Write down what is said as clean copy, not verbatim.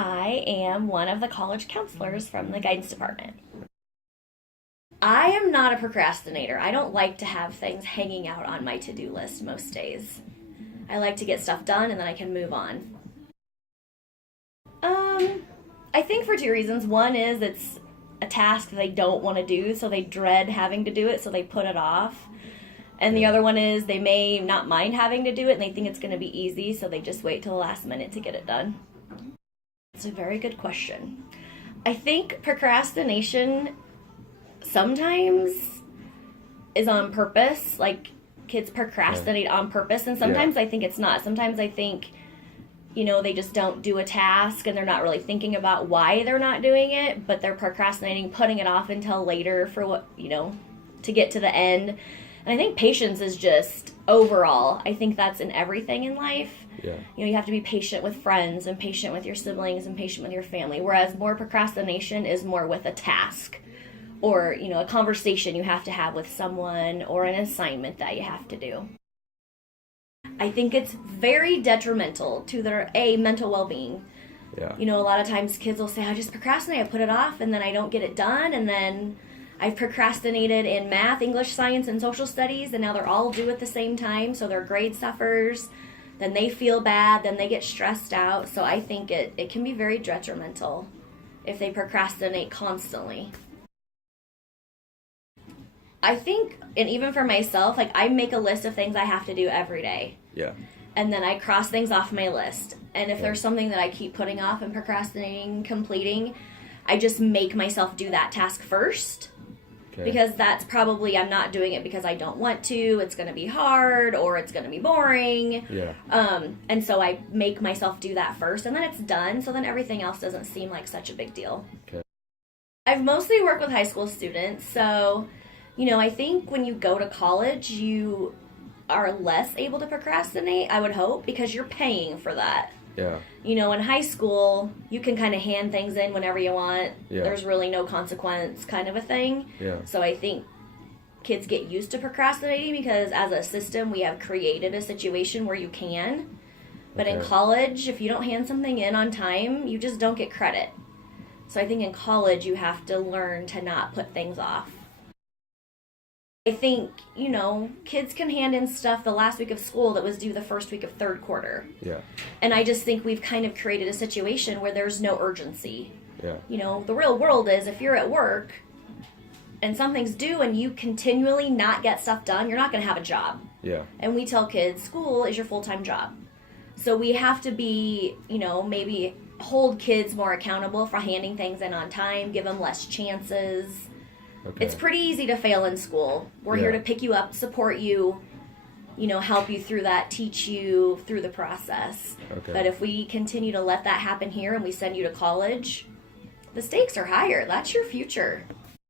I am one of the college counselors from the guidance department. I am not a procrastinator. I don't like to have things hanging out on my to-do list most days. I like to get stuff done and then I can move on. I think for two reasons. One is it's a task they don't want to do, so they dread having to do it, so they put it off. And the other one is they may not mind having to do it and they think it's going to be easy, so they just wait till the last minute to get it done. It's a very good question. I think procrastination sometimes is on purpose. Like, kids procrastinate on purpose, and sometimes I think it's not. Sometimes I think, they just don't do a task and they're not really thinking about why they're not doing it, but they're procrastinating, putting it off until later for to get to the end. And I think patience is just overall, I think that's in everything in life. Yeah. You have to be patient with friends and patient with your siblings and patient with your family, whereas more procrastination is more with a task or, a conversation you have to have with someone or an assignment that you have to do. I think it's very detrimental to their mental well-being. Yeah. A lot of times kids will say, I just procrastinate, I put it off, and then I don't get it done, and then I've procrastinated in math, English, science, and social studies, and now they're all due at the same time, so their grade suffers. Then they feel bad, then they get stressed out. So I think it can be very detrimental if they procrastinate constantly. I think, and even for myself, I make a list of things I have to do every day. Yeah. And then I cross things off my list. And if there's something that I keep putting off and procrastinating, completing, I just make myself do that task first. Okay. Because that's probably, I'm not doing it because I don't want to, it's going to be hard, or it's going to be boring. Yeah. And so I make myself do that first, and then it's done, so then everything else doesn't seem like such a big deal. Okay. I've mostly worked with high school students, so, I think when you go to college, you are less able to procrastinate, I would hope, because you're paying for that. Yeah. In high school, you can kind of hand things in whenever you want. Yeah. There's really no consequence kind of a thing. Yeah. So I think kids get used to procrastinating because as a system, we have created a situation where you can. But in college, if you don't hand something in on time, you just don't get credit. So I think in college, you have to learn to not put things off. I think, kids can hand in stuff the last week of school that was due the first week of third quarter. Yeah. And I just think we've kind of created a situation where there's no urgency. Yeah. The real world is if you're at work and something's due and you continually not get stuff done, you're not going to have a job. Yeah. And we tell kids school is your full-time job. So we have to be, maybe hold kids more accountable for handing things in on time, give them less chances. Okay. It's pretty easy to fail in school. We're here to pick you up, support you, help you through that, teach you through the process. Okay. But if we continue to let that happen here and we send you to college, the stakes are higher. That's your future.